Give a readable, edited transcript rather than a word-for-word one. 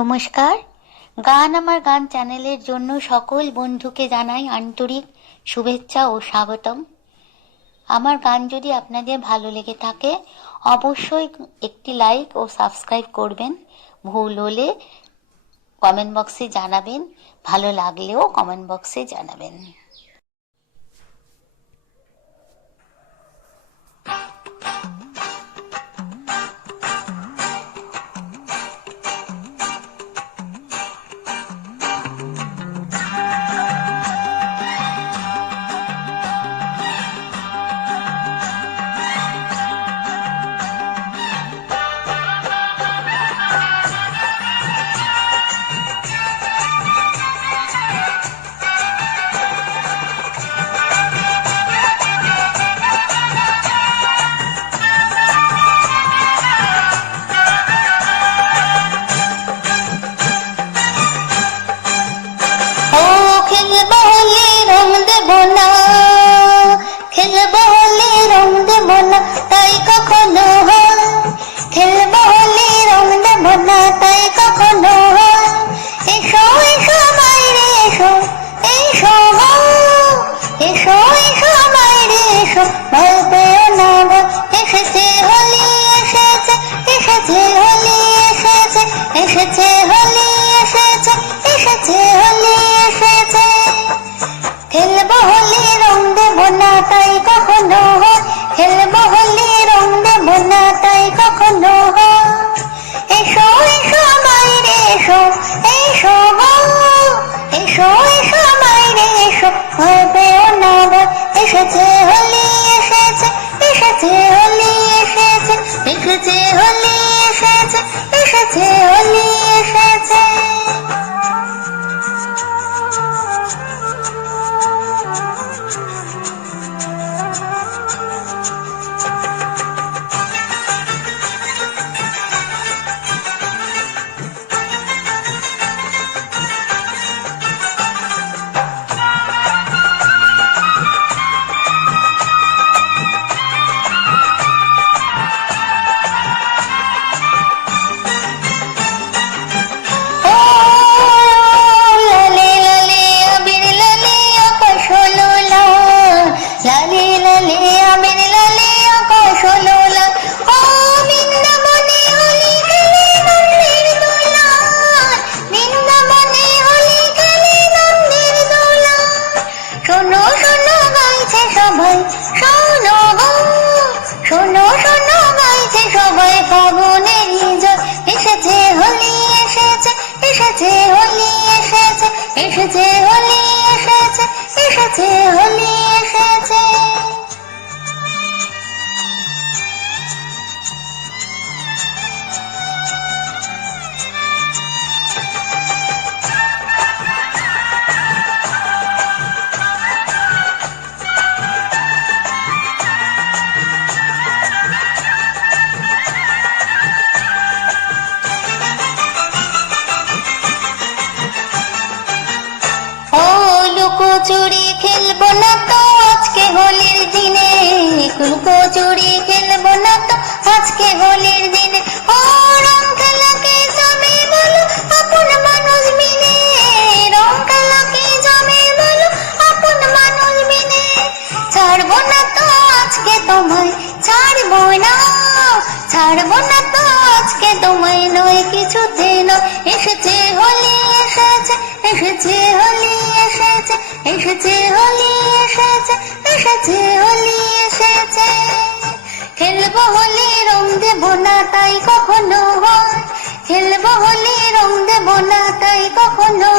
নমস্কার। গান আমার গান চ্যানেলের জন্য সকল বন্ধুকে জানাই আন্তরিক শুভেচ্ছা ও স্বাগতম। আমার গান যদি আপনাদের ভালো লেগে থাকে অবশ্যই একটি লাইক ও সাবস্ক্রাইব করবেন। ভুল হলে কমেন্ট বক্সে জানাবেন, ভালো লাগলেও কমেন্ট বক্সে জানাবেন। তাই কখনো খেলবো হলে রং দেব না, তাই কখনো এসো এসো বাইরে এসো, এসো এসো এসো বাইরে এসো, ভয় পেও না গো, এসেছে হোলি এসেছে, এসেছে হোলি এসেছে, এসেছে হোলি এসেছে, এসেছে হোলি এসেছে। খেলবো হোলি রং দেব না, তাই কখনো খেলবো হোলি রং দেব না, তাই কখনো এসো এসো বাইরে এসো, এসো এসো এসো বাইরে এসো, ভয় পেও না গো, এসেছে হোলি এসেছে, এসেছে হোলি এসেছে, এসেছে হোলি এসেছে, এসেছে হোলি এসেছে। শোনো শোনো গাইছে সবাই, ফাগুনের জল এসেছে হোলি এসেছে, এসেছে হোলি এসেছে, এসেছে হোলি এসেছে, এসেছে হোলি এসেছে। লুকোচুরি খেলবো না তো আজকে হোলির দিনে, লুকোচুরি খেলবো না তো আজকে হোলির দিনে, ও রং খেলাকে জমে বলো আপন মানুষ মিলে, রং খেলাকে জমে বলো আপন মানুষ মিলে, ছাড়বো না তো আজকে তোমায়, ছাড়বো না, ছাড়বো না তো আজকে তোমায়, নয় কিছুতে নয়, এসেছে হোলি এসেছে, এসেছে হোলি এসেছে, এসেছে হোলি এসেছে, এসেছে হোলি এসেছে। খেলবো হোলি রং দেব না, তাই কখনো খেলবো হোলি রং দেব না, তাই কখনো